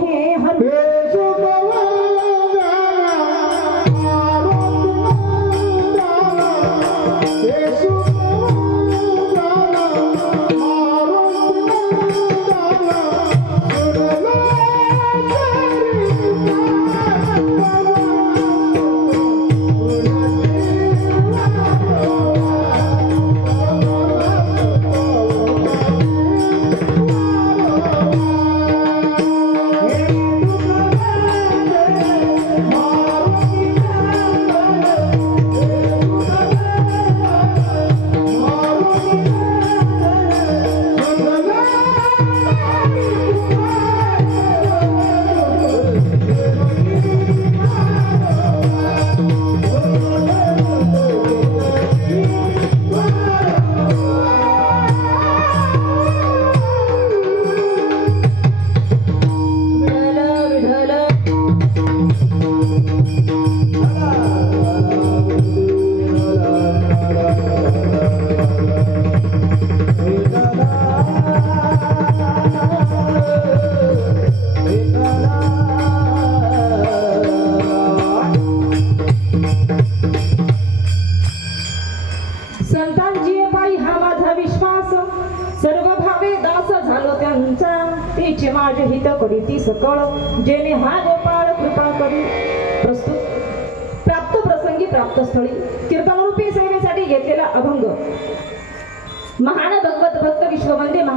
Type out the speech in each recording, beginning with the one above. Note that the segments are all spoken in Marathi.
देहु मोहे हर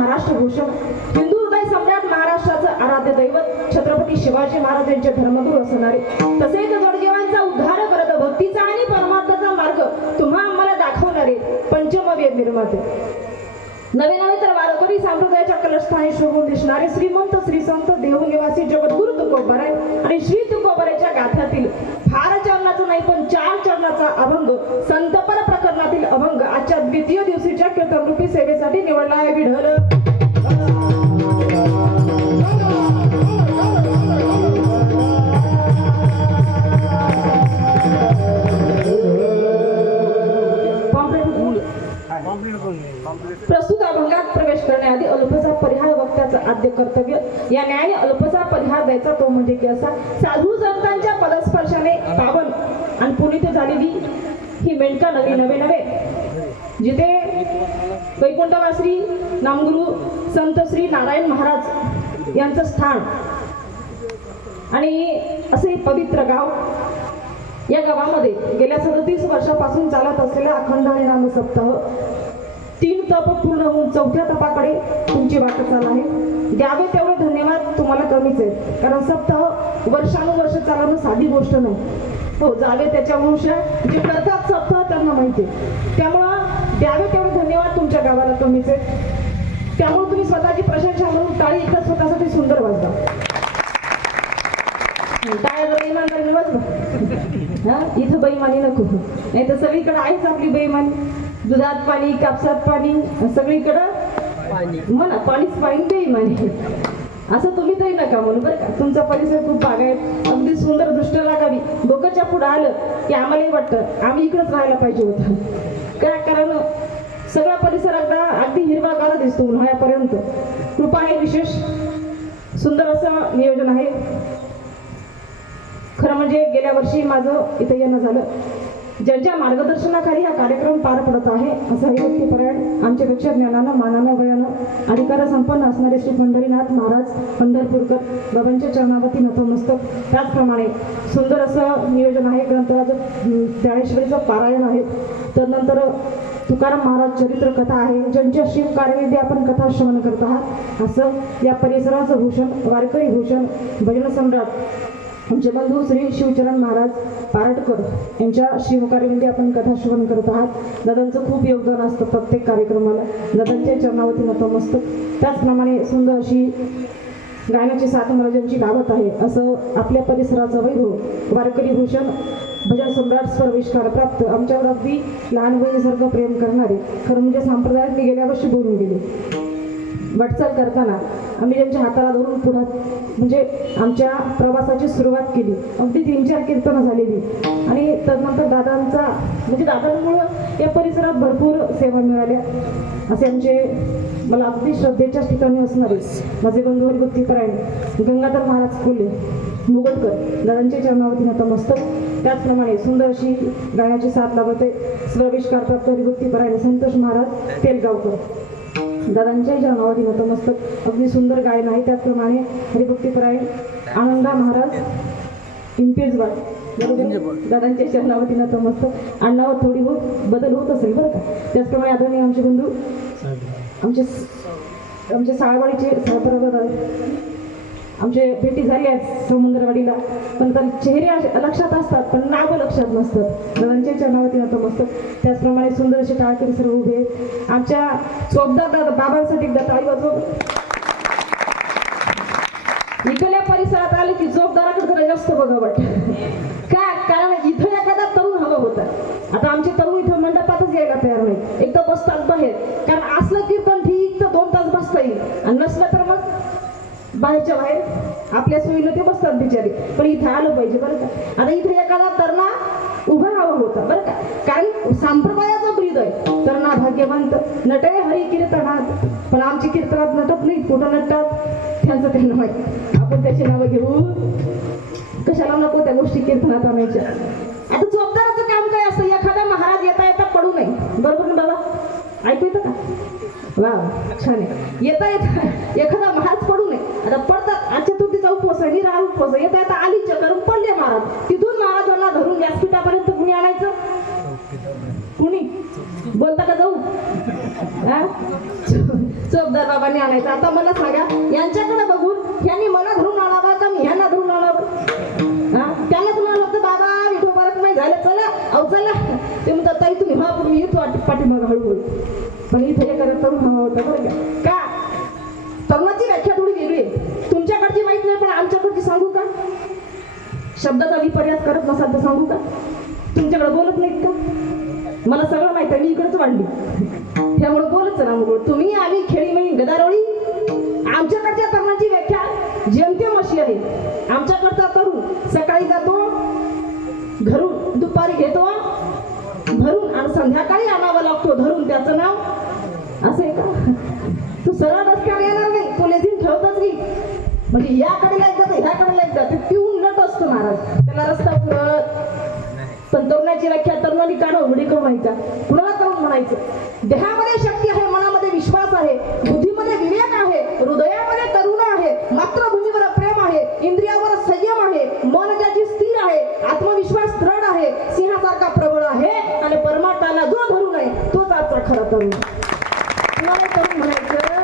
महाराष्ट्र भूषण हिंदू हृदय सम्राट महाराष्ट्राचं आराध्य दैवत छत्रपती शिवाजी महाराज यांचे धर्मगुरू असणारे. तसेच जडजीवांचा उद्धार करत भक्तीचा आणि परमार्थाचा मार्ग तुम्हा आम्हाला दाखवणारे पंचमवेद निर्माते. नवे नवे तर वारकरी संप्रदायाच्या कलस्थानी शोभून दिसणारे श्रीमंत श्री संत देहू निवासी जगद्गुरु तुकोबराय आणि श्री तुकोबरायच्या गाथ्यातील फार चरणाचा नाही पण चार चरणाचा अभंग संतपर प्रकरणातील अभंग आजच्या द्वितीय दिवशीच्या कीर्तनरूपी सेवेसाठी निवडला आहे विढल प्रस्तुत अभंगात प्रवेश करण्याआधी अल्पसा परिहार वक्त्याचं आद्य कर्तव्य. या न्यायाने अल्पसा परिहार द्यायचा तो म्हणजे की असा साधू संतांच्या पदस्पर्शाने पावन. आणि पुनित झालेली. ही मेंढका नवी नवे नवे. जिथे वैकुंठवासरी नामगुरु संत श्री नारायण महाराज यांचं स्थान. आणि असे पवित्र गाव या गावामध्ये गेल्या सदतीस वर्षापासून चालत असलेला अखंड आणि नाम सप्ताह तीन तप पूर्ण होऊन चौथ्या तपाकडे तुमची वाटचाल आहे. द्यावे तेवढे धन्यवाद तुम्हाला कमीच आहेत. कारण सप्ताह वर्षानुवर्ष चालवणं साधी गोष्ट नाही. हो जावे त्याच्या वंश. जे करतात सप्ताह त्यांना माहिती त्यामुळं द्यावे तेवढे धन्यवाद तुमच्या गावाला आहेत त्यामुळे तुम्ही स्वतःची प्रशंसा म्हणून टाळी एकदा स्वतःसाठी सुंदर वाजवा. टाळ्या जरा इमानदारीने वाजवा हा? इथं बेईमानी नको. नाही तर सगळीकडे आहेच आपली बेईमानी. दुधात पाणी कापसात पाणी सगळीकडं म्हणा पाणीच पाणी बेईमानी. असं तुम्ही तरी नका म्हणून बरं का. तुमचा परिसर खूप बागायत अगदी सुंदर दृष्ट लागावी. डोकंच्या पुढं आलं की आम्हालाही वाटतं आम्ही इकडंच राहायला पाहिजे होतं. काय कारण सगळा परिसर अगदा अगदी हिरवागार दिसतो उन्हाळ्यापर्यंत. कृपा आहे विशेष. सुंदर असं नियोजन आहे. खरं म्हणजे गेल्या वर्षी माझं इथं येणं झालं. ज्यांच्या मार्गदर्शनाखाली हा कार्यक्रम पार पडत आहे असं हे व्यक्तिपरायण आमच्यापेक्षा ज्ञानानं मानानं वयानं अधिकार संपन्न असणारे श्री पंढरीनाथ महाराज पंढरपूरकर बाबांच्या चरणावती नतमस्तक. त्याचप्रमाणे सुंदर असं नियोजन आहे ग्रंथराज ज्ञानेश्वरीचं पारायण आहे. तर नंतर तुकाराम महाराज चरित्र कथा आहे ज्यांच्या शिव कार्यनिधी आपण कथा श्रवण करत आहात. असं या परिसराचं भूषण वारकरी भूषण भजन सम्राट आमचे बंधू श्री शिवचरण महाराज पारटकर यांच्या शिवकार्यामध्ये म्हणजे आपण कथा श्रवण करत आहात. दादांचं खूप योगदान असतं प्रत्येक कार्यक्रमाला. दादांच्या चरणावरती नतमस्तक त्याचप्रमाणे सुंदर अशी गायनाची सात महाराजांची गावत आहे. असं आपल्या परिसराचा वैभव हो. वारकरी भूषण भजन सम्राट स्वर्विष्कार प्राप्त. आमच्यावर अगदी लहान मुलीसारखं प्रेम करणारे. खरं म्हणजे संप्रदायात मी गेल्या वर्षी बोलून गेले. वाटचाल करताना आम्ही त्यांच्या हाताला धरून पुढं म्हणजे आमच्या प्रवासाची सुरुवात केली. अगदी तीन चार कीर्तनं झालेली. आणि त्यानंतर दादांचा म्हणजे दादांमुळं या परिसरात भरपूर सेवा मिळाल्या असे आमचे मला अगदी श्रद्धेच्या ठिकाणी असणारे माझे बंधू हरिभक्तीपरायण गंगाधर महाराज फुले मुगलकर दादांच्या चरणावरती नतमस्तक त्याचप्रमाणे सुंदर अशी गाण्याची साथ लाभते. स्वर्विष्कार प्राप्त हरिभक्तीपरायण संतोष महाराज तेलगावकर. दादांच्या जन्मावधी नतमस्तक अगदी सुंदर गायन आहे. त्याचप्रमाणे हरिभक्तीपरायण आनंदा महाराज इम्पेजवाड बरोबर? दादांच्या चरणावधी नतमस्तक अण्णावर थोडी बहुत बदल होत असेल बरं का? त्याचप्रमाणे आदरणीय आमचे बंधू आमचे आमचे साळवाडीचे सहपरागत आमचे भेटी झाली आहेत समुद्रवाडीला. पण तर चेहरे लक्षात असतात पण नावं लक्षात नसतात. दादांच्या चरणावरती नतमस्तक त्याचप्रमाणे सुंदर असे टाळकरी सर्व उभे आमच्या चोपदार दादा बाबांसाठी एकदा टाळी वाजव. इकडल्या परिसरात आले की जोपदाराकडे जरा जास्त बघा वाट. का? कारण इथं एखादा तरुण हवा होता. आता आमचे तरुण इथं मंडपातच यायला तयार नाही एक तर बसतात बाहेर. कारण असलं की ठीक तर दोन तास बसता येईल आणि नसलं तर मग घरच्या बाहेर. आपल्या सोयीनं ते बसतात बिचारे. पण इथं आलं पाहिजे बरं का? आता इथे एखादा तरणा उभा हवा होता बरं का? कारण संप्रदायाचा ब्रीद आहे तरणा भाग्यवंत नटे हरी कीर्तनात. पण आमची कीर्तनात नटत नाही कुठं नटतात? त्यांचं त्यांना माहिती. आपण त्याची नावं घेऊ. कशाला नको त्या गोष्टी कीर्तनात आणायच्या? आता चोपदाराचं काम काय असतं? एखादा महाराज येता येता पडू नये. बरोबर ना बाबा? ऐकू येतं का? वा छान आहे. येता येता एखादा महाराज पडू नये. आता पडतात आज चतुर्थीचा उपवास आहे निराळ उपवास आहे येता येता आली चक्कर पडले महाराज. तिथून महाराजांना धरून व्यासपीठापर्यंत कुणी आणायचं? कुणी? बोलता का जाऊ? चोपदार बाबांनी आणायचं. आता मला सांगा यांच्याकडे बघून यांनी मला धरून आणावं का मी ह्यांना धरून आणावं? हा? त्यांनाच आलं होतं बाबा विठो परत नाही. झालं चला. अहो चला. ते म्हणतात ताई तुम्ही हा पूर्वी येतो वाट- पाठीमागं हळूहळू. पण इथे एखादा तरुण बरं का? तरुणाची व्याख्या थोडी वेगळी तुमच्याकडची माहीत नाही पण आमच्याकडची सांगू का? शब्दाचा विपर्यास करत नसाल तर सांगू का? तुमच्याकडे बोलत नाहीत का? मला सगळं माहीत आहे मी इकडेच वाढली. त्यामुळे बोलत ना मग. तुम्ही आम्ही खेळी मी गदारोळी आमच्याकडच्या तरुणाची व्याख्या जेमतेम अशी आहे. आमच्याकडचा तरुण सकाळी जातो घरून दुपारी घेतो भरून आणि संध्याकाळी आणावा लागतो. धरून त्याचं नाव असं आहे का? तू सरळ रस्त्यावर येणार नाही. पोलिसीन ठेवतच नाही म्हणजे याकडे कडेला एकदा तर एकदा ते पिऊन लट असतो महाराज. त्याला रस्ता पुरत पण तरुणाची व्याख्या तरुणांनी काढ उघडी करून व्हायचा कुणाला करून म्हणायचं? देहामध्ये शक्ती आहे मनामध्ये विश्वास आहे बुद्धीमध्ये विवेक आहे हृदयामध्ये करुणा आहे मातृभूमीवर प्रेम आहे इंद्रियावर संयम आहे मन ज्याची स्थिर आहे आत्मविश्वास दृढ आहे सिंहासारखा प्रबळ आहे आणि परमार्थाला जो धरून आहे तोच आजचा खरा तरुण कुणाला तरुण म्हणायचं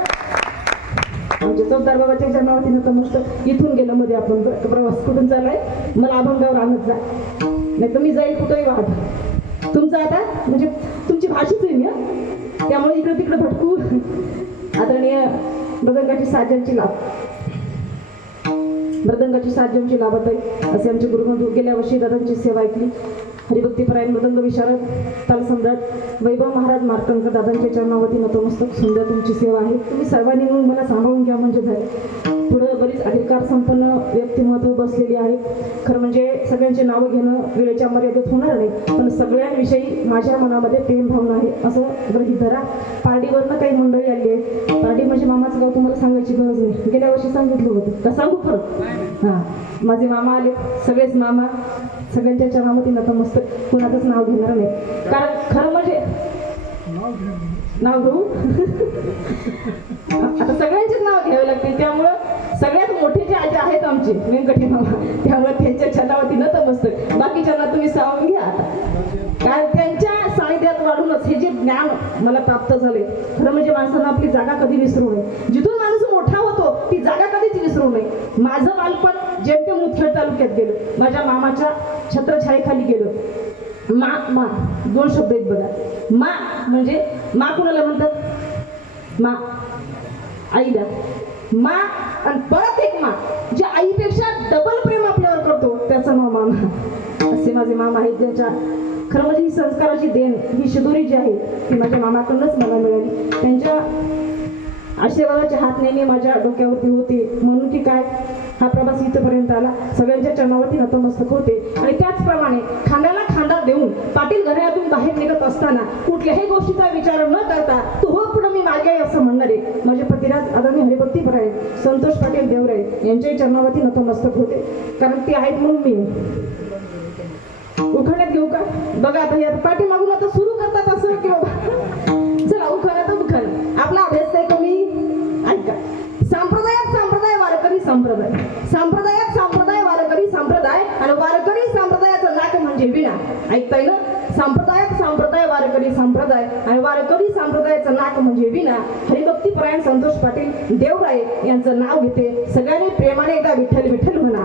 आमच्या चौदार बाबाच्या जन्मावरती नव्हतं मस्त इथून गेलं मध्ये आपण प्रवास कुठून चाललाय? मला अभंगावर आणत जा. नाही तर मी जाईल कुठंही वाहत. तुमचं आता म्हणजे तुमची भाषेच आहे मी त्यामुळे इकडं तिकडे भटकू. आदरणीय मृदंगाची साजांची लाभ. मृदंगाची साजनची लाभत आहे असे आमचे गुरुबंधू गेल्या वर्षी दादांची सेवा ऐकली. हरिभक्तीपरायण मृदंग विशारद ताल सम्राट वैभव महाराज मार्कंकर दादांच्या चरणावरती नतमस्तक सुंदर तुमची सेवा आहे. तुम्ही सर्वांनी मिळून मला सांभाळून घ्या म्हणजे झाले पुढं बरीच अधिकार संपन्न व्यक्तिमत्व बसलेली आहेत. खरं म्हणजे सगळ्यांची नावं घेणं वेळेच्या मर्यादेत होणार नाही. पण सगळ्यांविषयी माझ्या मनामध्ये प्रेम भावना आहे असं गृहित धरा. पार्टीवरनं काही मंडळी आली आहे पार्टी म्हणजे मामाचं गाव तुम्हाला सांगायची गरज नाही. गेल्या वर्षी सांगितलं होतं. तर सांगू खरं? हां. माझे मामा आले. सगळेच मामा. सगळ्यांच्या चरणामध्ये नतमस्तक कुणाचंच नाव घेणार नाही. कारण खरं म्हणजे नाव घेऊ? आता सगळ्यांचेच नाव घ्यावे लागतील. त्यामुळं सगळ्यात मोठे जे आजी आहेत आमचे व्यंकटी मामा. त्यामुळे त्यांच्या छंदावरती तमस्तक बाकीच्यांना तुम्ही सावून घ्या कारण त्यांच्या सानिध्यात वाढूनच हे जे ज्ञान मला प्राप्त झाले खरं म्हणजे माणसानं आपली जागा कधी विसरू नये. जिथून माणूस मोठा होतो ती जागा कधीच विसरू नये. माझं बालपण जेमतेम मुदखेड तालुक्यात गेलं. माझ्या मामाच्या छत्रछायेखाली गेलं. मा मा दोन शब्द आहेत बघा. मा म्हणजे मा कुणाला म्हणतात? मा. आईला. मा आणि परत एक मा. जे आईपेक्षा डबल प्रेम आपल्यावर करतो त्याचा नाव मामा. असे माझे मामा आहेत ज्यांच्या खरं म्हणजे ही संस्काराची देण ही शिदोरी जी आहे ती माझ्या मामाकडूनच मला मिळाली. त्यांच्या आशीर्वादाचे हात नेहमी माझ्या डोक्यावरती होते. म्हणून की काय? हा प्रवास इथपर्यंत आला. सगळ्यांच्या चरणावरती नतमस्तक होते. आणि त्याचप्रमाणे खांद्याला देऊन पाटील घरातून बाहेर निघत असताना कुठल्याही गोष्टीचा विचार न करता तू हो पुढे मी मागे आहे असं म्हणणारे. माझे पतिराज आदरणीय हरिभक्ती पराय संतोष पाटील देवराय यांच्याही चरणावरती नतमस्तक होते. कारण ते आहेत म्हणून मी. उखाण्यात घेऊ का? बघा आता या पाठीमागून आता सुरू ऐकताय ना? संप्रदायात संप्रदाय वारकरी संप्रदाय. आणि वारकरी संप्रदायाचं नाक म्हणजे विना हरिभक्ती परायण संतोष पाटील देवराय यांचं नाव घेते. सगळ्यांनी प्रेमाने एकदा विठ्ठल विठ्ठल म्हणा.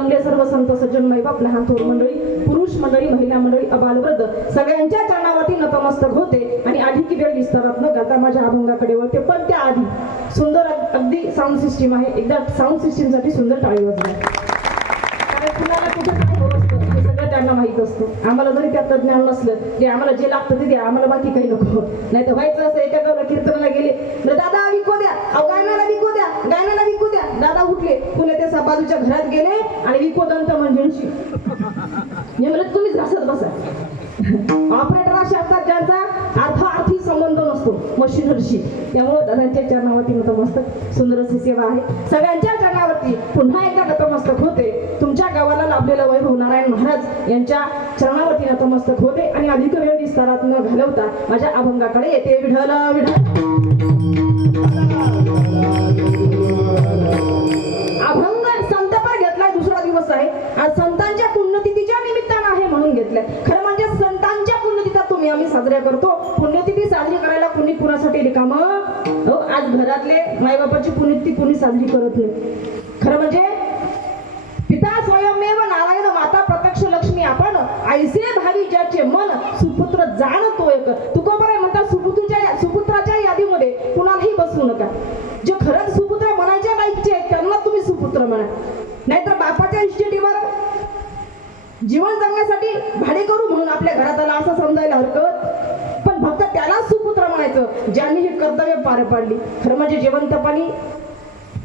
जमले सर्व संत सज्जन मैबाप लहान थोर मंडळी पुरुष मंडळी महिला मंडळी अबालवृद्ध सगळ्यांच्या चरणावरती नतमस्तक होते आणि आधी की वेळ विस्तारात न घालता माझ्या अभंगाकडे वळते. पण त्या आधी सुंदर अगदी साऊंड सिस्टीम आहे. एकदा साऊंड सिस्टीमसाठी सुंदर टाळी वाजली. कारण कुणाला कुठे काय असतं हे सगळं त्यांना माहीत असतं. आम्हाला जरी त्यात ज्ञान नसलं की आम्हाला जे लागतं ते द्या. आम्हाला बाकी काही नको. नाही तर व्हायचं असं एका गावला कीर्तनाला गेले दादा विको द्या. अहो गायनाला विको द्या. गायनाला उठले पुन्हा त्या बाजूच्या घरात गेले आणि विकोदंत दंत मंजूंशी मी तुम्हीच घासत बसा ऑपरेटर असे असतात ज्यांचा अर्थार्थी संबंध नसतो. मशीनरशी त्यामुळे दादांच्या चरणावरती नतमस्तक सुंदर अशी सेवा आहे. सगळ्यांच्या चरणावरती पुन्हा एकदा नतमस्तक होते. तुमच्या गावाला लाभलेला वैभव नारायण महाराज यांच्या चरणावरती नतमस्तक होते आणि अधिक वेळ विस्तारात न घालवता माझ्या अभंगाकडे येते. विढल विढल अभंग संतपर घेतलाय दुसरा दिवस आहे. आज संतांच्या पुण्यतिथीच्या निमित्तानं आहे म्हणून घेतलाय. खरं म्हणजे संतांच्या पुण्यतिथ्या तुम्ही आम्ही साजऱ्या करतो. पुण्यतिथी साजरी करायला कुणी कुणासाठी रिकाम? हो आज घरातले मायबापाची पुण्यतिथी कुणी साजरी करत नाही. खरं म्हणजे ऐसे भावी ज्याचे मन सुपुत्र जाणतो एक. तुकोबराय म्हणतात सुपुत्राच्या सुपुत्राच्या यादीमध्ये कुणालाही बसवू नका. जे खरंच सुपुत्र म्हणायच्या लायकचे आहेत त्यांना तुम्ही सुपुत्र म्हणा. नाहीतर बापाच्या इस्टेटीवर जीवन जगण्यासाठी भाडे करू म्हणून आपल्या घरात आला असं समजायला हरकत. पण फक्त त्यालाच सुपुत्र म्हणायचं ज्यांनी हे कर्तव्य पार पाडली. खरं म्हणजे जिवंतपणी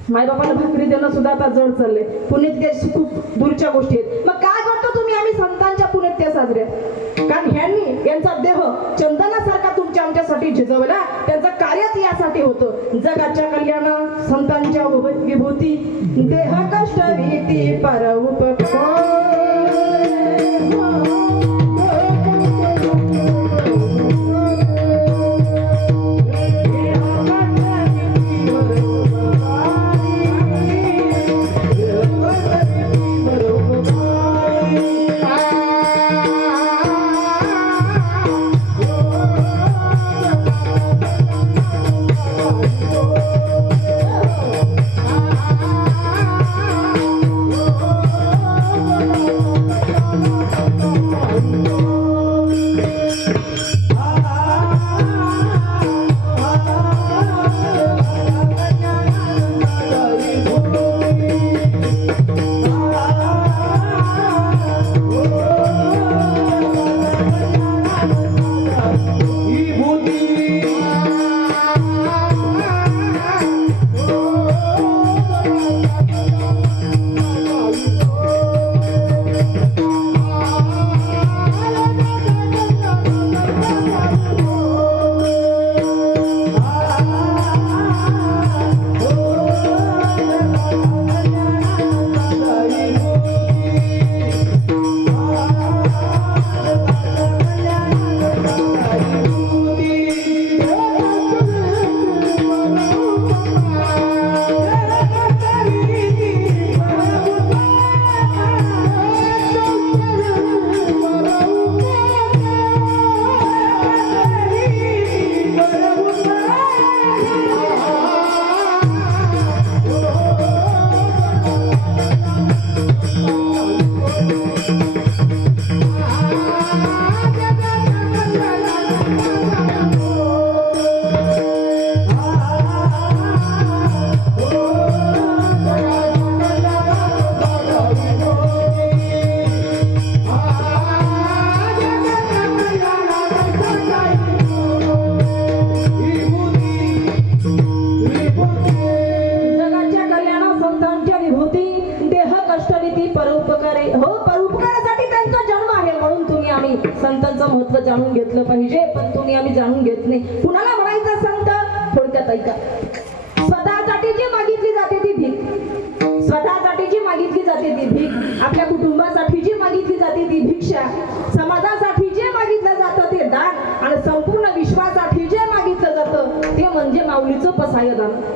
मायबापाला भाकरी देणं सुद्धा आता जड चाललंय. पुण्यतिथ्याची खूप दूरच्या गोष्टी आहेत. मग काय करतो तुम्ही आम्ही संतांच्या पुण्यत्या साजऱ्या कारण ह्यांनी यांचा देह चंदनासारखा तुमच्या आमच्यासाठी झिजवला. त्यांचं कार्यच यासाठी होतं. जगाच्या कल्याण संतांच्या विभूती देह कष्ट भीती पर उपकार.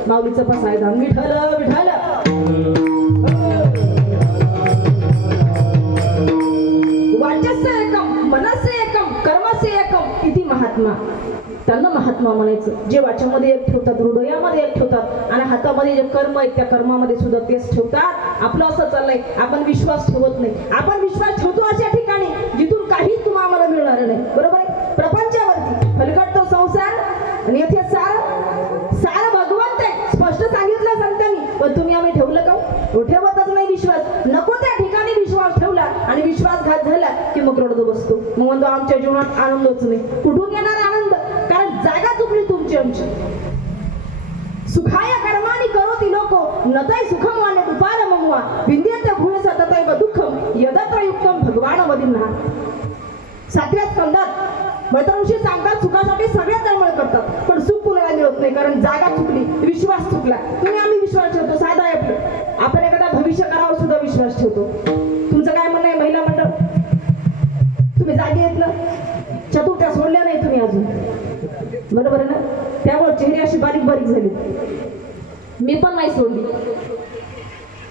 माऊलीचं पसायदान विठ्ठल विठ्ठल! वाचस्य एकम मनस्य एकम कर्मस्य एकम इति महात्मा. त्यांना महात्मा म्हणायचं. जे वाच्यामध्ये एक ठेवतात हृदयामध्ये एक ठेवतात आणि हातामध्ये जे कर्म आहेत त्या कर्मामध्ये सुद्धा तेच ठेवतात. आपलं असं चाललंय आपण विश्वास ठेवत नाही. आपण विश्वास ठेवतो अशा मग आमच्या जीवनात आनंदच नाही. कुठून येणार आनंद? कारण जागा चुकली तुमची आमची. सुखाय कर्मानी करोति लोको नतय सुखम वाने उपार ममवा विंद्यंत भूय सततैव दुःखम यदत्र युक्तम भगवान वदिन्हा सातव्या स्कंदात मैत्रांशी सांगतात सुखासाठी सगळे तळमळ करतात पण सुख कुणाला मिळत नाही कारण जागा चुकली विश्वास चुकला. तुम्ही आम्ही विश्वास ठेवतो साधा आपलं. आपण एखादा भविष्य करावर सुद्धा विश्वास ठेवतो तुमचं काय म्हणणं आहे महिला मंडळ तुम्ही जागे येत ना? चतुर्थ्या सोडल्या नाही तुम्ही अजून. बरोबर आहे ना? त्यामुळे चेहरे अशी बारीक बारीक झाली मी पण नाही सोडली.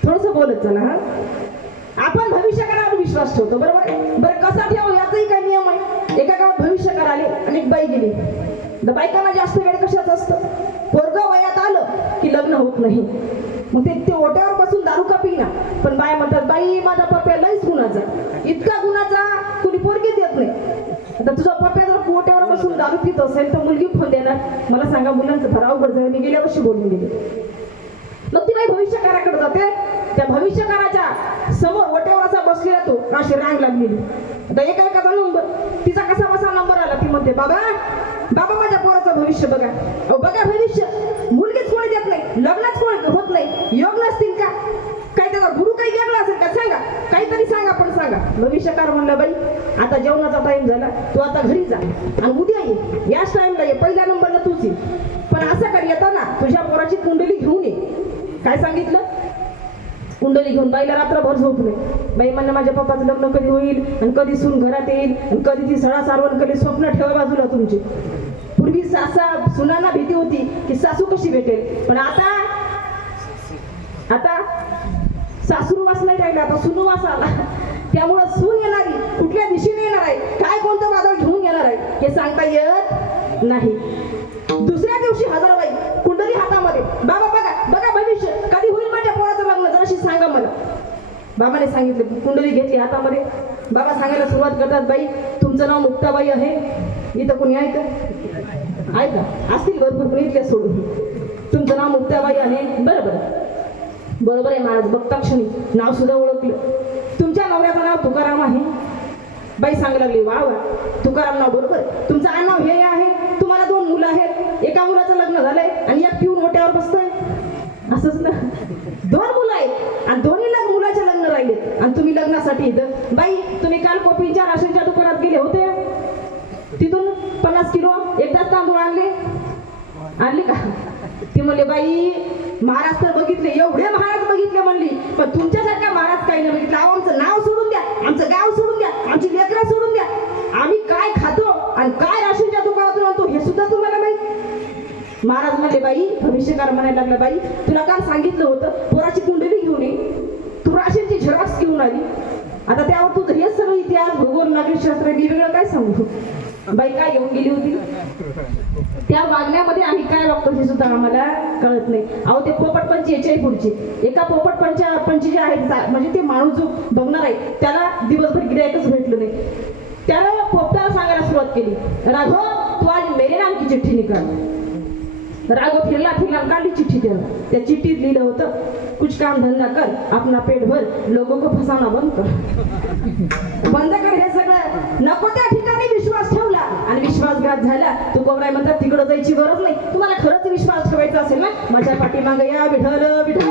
थोडस बोलत चला हा? आपण भविष्य करावर विश्वास ठेवतो बरोबर आहे? बरं कसा ठेवू याचाही काही नियम आहे? एका गावात भविष्य कराले आणि एक बाई गेली. तर बायकांना जास्त वेळ कशाच असतं? पोरग वयात आलं की लग्न होत नाही. मग ते ते ओट्यावर बसून दारू का पिना पण बाया म्हणतात बाई माझा पप्या लईच गुणाचा इतका गुणाचा कुणी पोरगी देत नाही आता तुझा पप्या जर कोट्यावर बसून दारू पित असेल तर मुलगी फोन देणार. मला सांगा मुलांचं फार अवघड झालं. मी गेल्या वर्षी बोलून गेले मग ती बाई भविष्यकाराकडे जाते. त्या भविष्यकाराच्या समोर वटेवर असा बसलेला तो अशी रांग लागलेली. आता एका एकाचा नंबर तिचा कसा बसा नंबर आला ती म्हणते बाबा बाबा माझ्या पोराचं भविष्य बघा. अहो बघा भविष्य. मुलगीच कोणी देत नाही. लग्नच कोण होत नाही. योग नसतील का? काही त्याचा गुरु काही वेगळा असेल का? सांगा. काहीतरी सांगा पण सांगा. भविष्यकार म्हणलं बाई आता जेवणाचा टाइम झाला. तू आता घरी जा. आणि उद्या ये. याच टाइमला ये. पहिल्या नंबरला तूच ये. पण असं कर येताना तुझ्या पोराची कुंडली घेऊन ये. काय सांगितलं? कुंडली घेऊन बाईला रात्रभर झोप नाही. बाई म्हणणं माझ्या पप्पाचं लग्न कधी होईल? आणि कधी सून घरात येईल? आणि कधी ती सडा सारवण कधी स्वप्न ठेवा बाजूला तुमची. पूर्वी सासा सुनांना भीती होती की सासू कशी भेटेल? पण आता सासूवास नाही राहिला आता सुनवास आला. त्यामुळं सून येणारी कुठल्या दिशेने येणार आहे? काय कोणतं वादळ घेऊन येणार आहे? हे सांगता येत नाही. दुसऱ्या दिवशी हजारबाई कुंडली हातामध्ये. बाबा बघा बघा भविष्य. कधी होईल माझ्या पोराचं लग्न? जराशी सांगा मला. बाबाने सांगितलं कुंडली घेतली हातामध्ये. बाबा सांगायला सुरुवात करतात बाई तुमचं नाव मुक्ताबाई आहे. इथं कोणी आहे का? आहे असतील भरपूर पण इथल्या सोडून. तुमचं नाव मुक्ताबाई आहे. बरं बरं. बरोबर आहे महाराज बघता क्षणी नाव सुद्धा ओळखलं. तुमच्या नवऱ्याचं नाव तुकाराम आहे. बाई सांगू लागली वा वा तुकाराम नाव बरोबर आहे. तुमचं आडनाव हे आहे. तुम्हाला दोन मुलं आहेत. एका मुलाचं लग्न झालंय आणि या पिऊन मोठ्यावर बसतोय. असंच ना. दोन मुलं आहेत. आणि दोन्ही लग्न मुलाचे लग्न राहिलेत. आणि तुम्ही लग्नासाठी इथं. बाई तुम्ही काल कोपीच्या राशनच्या दुकानात गेले होते. तिथून पन्नास किलो एकदाच तांदूळ आणले. आणली का? ती म्हणले बाई महाराज तर बघितले एवढे महाराज बघितले म्हणली पण तुमच्यासारख्या महाराज काही नाही बघितलं. अहो आमचं नाव सोडून द्या आमचं गाव सोडून द्या आमची लेकरं सोडून द्या. आम्ही काय खातो आणि काय राशनच्या दुकानातून आणतो हे सुद्धा तुम्हाला माहीत? महाराज म्हणले बाई भविष्यकार म्हणायला लागला बाई तुला काल सांगितलं होतं पोराची कुंडली घेऊन ये. तू राशनची झेरॉक्स घेऊन आली. आता त्यावर तुझं हे सगळं इतिहास भूगोल नागरिकशास्त्र वेगवेगळं काय सांगू? बाई काय घेऊन गेली होती? त्या वागण्यामध्ये आम्ही काय डॉक्टरची हे सुद्धा आम्हाला कळत नाही. अहो ते पोपट पंची याच्याही पुढची. एका पोपट पंचा पंची जे आहेत म्हणजे ते माणूस जो बघणार आहे त्याला दिवसभर गिरायकच भेटलं नाही. त्याला पोपटाला सांगायला सुरुवात केली. राघव तू आज मेरे नाम की चिठ्ठी निकाल. राघव फिरला फिरला काढली चिठ्ठी त्याला त्या चिठ्ठीत लिहिलं होतं कुछ काम धंदा कर आपला पेट भर लोगों को फसाना बंद कर. बंद कर हे सगळं. नको त्या विश्वासघात झाला तुकोबराय म्हणतात तिकडं जायची गरज नाही. तुम्हाला खरंच विश्वास ठेवायचा असेल ना? माझ्या पाठीमाग या विठल विठल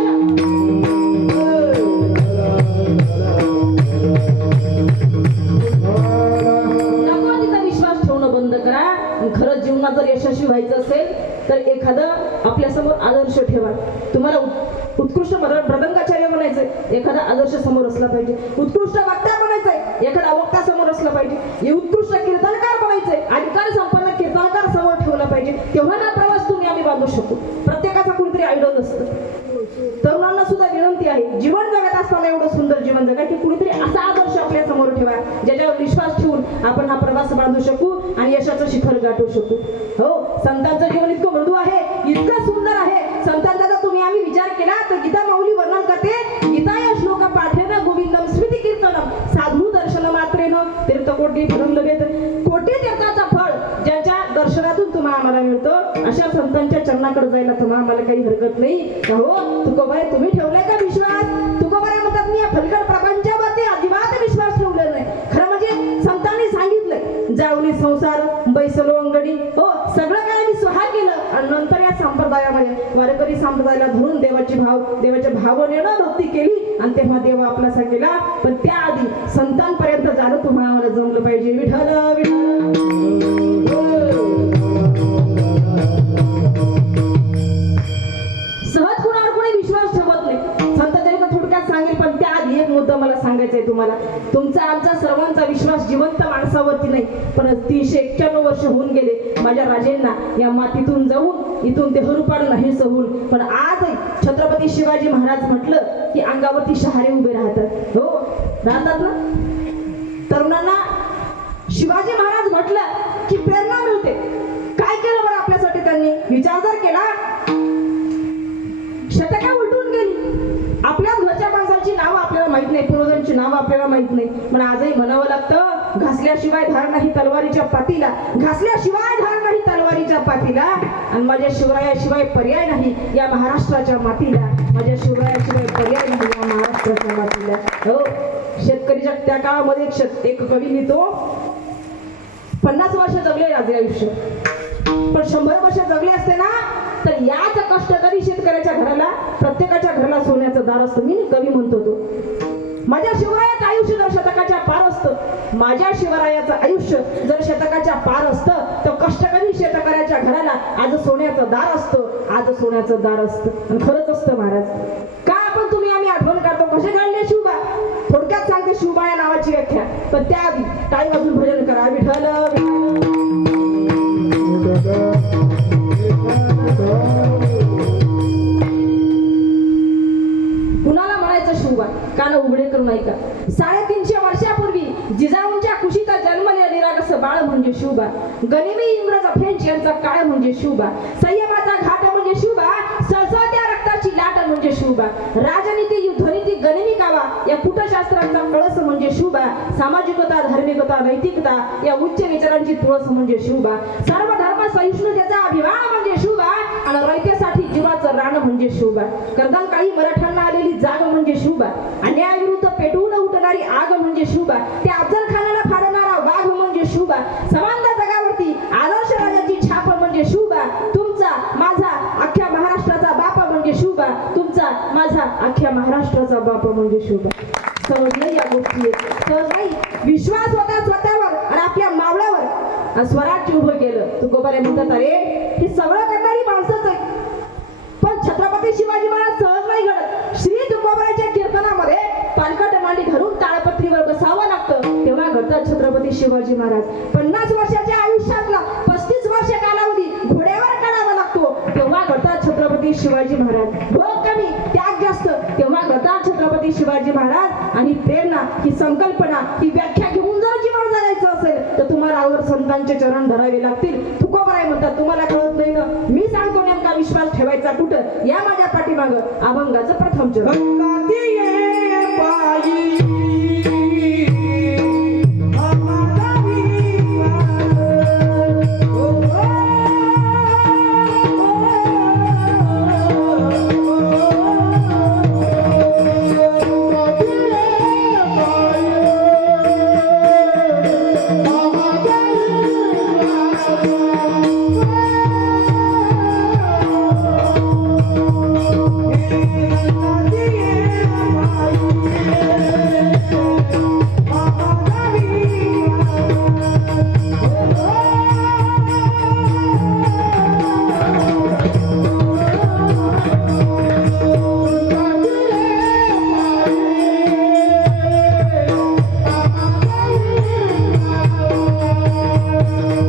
विश्वास ठेवणं बंद करा. खरंच जीवनात जर यशस्वी व्हायचं असेल तर एखादं आपल्यासमोर आदर्श ठेवा. तुम्हाला उत्कृष्ट प्रदंगाच्या बनायचंय. एखादा आदर्श समोर असला पाहिजे. उत्कृष्ट वक्ता बनायचंय. एखादा वक्ता समोर असला पाहिजे. हे उत्कृष्ट कीर्तनकार बनायचंय. अधिकार संपन्न कीर्तनकार समोर ठेवला पाहिजे. तेव्हा ना प्रवास तुम्ही आम्ही बांधू शकू. प्रत्येकाचा कोणतरी आयडॉल असतं तरुणांना सुद्धा विनंती आहे जीवन जगत असताना एवढं सुंदर जीवन जगा की कुणीतरी असा आदर्श आपल्यासमोर ठेवा ज्याच्यावर विश्वास ठेवून आपण हा प्रवास बांधू शकू आणि यशाचं शिखर गाठू शकू. हो संतांचं जीवन इतकं मृदू आहे इतकं सुंदर आहे. संतांचा जर तुम्ही आम्ही विचार केला तर गीता कोटी भरून लगेच कोटी तीर्थाचा फळ ज्याच्या दर्शनातून तुम्हाला आम्हाला मिळतो अशा संतांच्या चरणाकडे जायला तुम्हाला आम्हाला काही हरकत नाही. हो तुकोबाई तुम्ही ठेवलाय का विश्वास? तुकोबाई म्हणतात मी या फलकड प्रपंचावरती अजिबात विश्वास ठेवलेला नाही. खरं म्हणजे संतांनी सांगितलंय जावली संसार बैसलो अंगडी. हो सगळं काय केलं. आणि नंतर या संप्रदायामध्ये वारकरी संप्रदायाला धरून देवाची भाव देवाच्या भावनेनं भक्ती केली. आणि तेव्हा देव आपलासा केला पण त्याआधी संतांपर्यंत जाणं तुम्हाला जमलं पाहिजे. विठ्ठल! तुम्हाला. तुमचा आमचा सर्वांचा विश्वास जिवंत माणसावरती नाही पण तीनशे एक्क्याण्णव वर्ष होऊन गेले माझ्या राजेंना. या मातीतून जाऊन इथून ते देहरूपाड नाही सहून. पण आज छत्रपती शिवाजी महाराज म्हटलं की अंगावरती शहारे उभे राहतात. हो राहतात ना? तरुणांना शिवाजी महाराज म्हटलं की प्रेरणा मिळते. काय केलं बरं आपल्यासाठी त्यांनी? विचार जर केला. शतका उलटून गेली. आपल्या घरच्या माणसाची नावं आपल्याला माहीत नाही नाव आपल्याला माहीत नाही. पण आजही म्हणावं लागतं घासल्याशिवाय धार नाही तलवारीच्या पातीला. घासल्याशिवाय धार नाही तलवारीच्या पातीला. आणि माझ्या शिवरायाशिवाय पर्याय नाही या महाराष्ट्राच्या मातीला. माझ्या शिवरायाशिवाय पर्याय नाही या महाराष्ट्राच्या मातीला. हो शेतकरीच्या त्या काळामध्ये एक शेत एक कवी लिहितो. पन्नास वर्ष जगले राजे आयुष्य. पण शंभर वर्ष जगले असते ना तर याच कष्टकरी शेतकऱ्याच्या घराला प्रत्येकाच्या घराला सोन्याचं दार असतं. मी कवी म्हणतो तो. माझ्या शिवरायाचं आयुष्य जर शतकाच्या पार असतं माझ्या शिवरायाचं आयुष्य जर शतकाच्या पार असतं तर कष्टकरी शेतकऱ्याच्या घराला? आज सोन्याचं दार असतं आज सोन्याचं दार असतं. खरंच असतं महाराज. का आपण तुम्ही आम्ही आठवण काढतो कसे घडले शिवबा? थोडक्यात सांगते शिवबाया नावाची व्याख्या. पण त्याआधी काही अजून भजन करा. ठरलं. म्हणजे शुभा. गनिमी इंग्रज फ्रेंच यांचा काळ म्हणजे शुभा. संयमाचा घाट म्हणजे शुभा. सळसळत्या रक्ताची लाट म्हणजे शुभा. राजनीती युद्धनीती गनिमी कावा या कुटशास्त्रांचा कळस म्हणजे शुभा. सामाजिकता धार्मिकता नैतिकता या उच्च विचारांची तुळस म्हणजे शुभा. सर्व धर्म सहिष्णुतेचा अभिमान म्हणजे शुभा आणि रयतेसाठी जीवाचं रान म्हणजे शिवबा कर्दन काळी मराठ्यांना आलेली जाग म्हणजे शिवबा अन्यायाविरुद्ध पेटवून उठणारी आग म्हणजे शिवबा त्या अफजल म्हणजे समानता जगावरती आदर्श राजाची छाप म्हणजे शिवबा तुमचा माझा अख्ख्या महाराष्ट्राचा बाप म्हणजे शिवबा तुमचा माझा अख्ख्या महाराष्ट्राचा बाप म्हणजे शुभ. समजलं या गोष्टी तर नाही विश्वास होता स्वतःवर आणि आपल्या मावळ्यावर. स्वराज्य उभं केलं. तू गोबारे म्हणतात अरे हे सगळं करणारी माणसंच आहे पण छत्रपती शिवाजी महाराज सहज नाही घडत. श्री तुकोबराच्या कीर्तनामध्ये पालखट मांडी घालून ताळपत्रीवर बसावं लागतं तेव्हा घडतात छत्रपती शिवाजी महाराज. पन्नास वर्षाच्या आयुष्यातला पस्तीस वर्ष कालावधी घोड्यावर काढावा लागतो तेव्हा घडतात छत्रपती शिवाजी महाराज. भोग कमी त्याग जास्त तेव्हा घडतात छत्रपती शिवाजी महाराज. आणि प्रेरणा ही संकल्पना ही व्याख्या घेऊन जर जीवन जगायचं असेल तर तुम्हाला अगोदर संतांचे चरण धरावे लागतील. तुकोबराय म्हणतात तुम्हाला कळत नाही ना? मी सांगतो नेमका विश्वास ठेवायचा कुठं? या माझ्या पाठीमागं अभंगाचं प्रथम चरण. पायी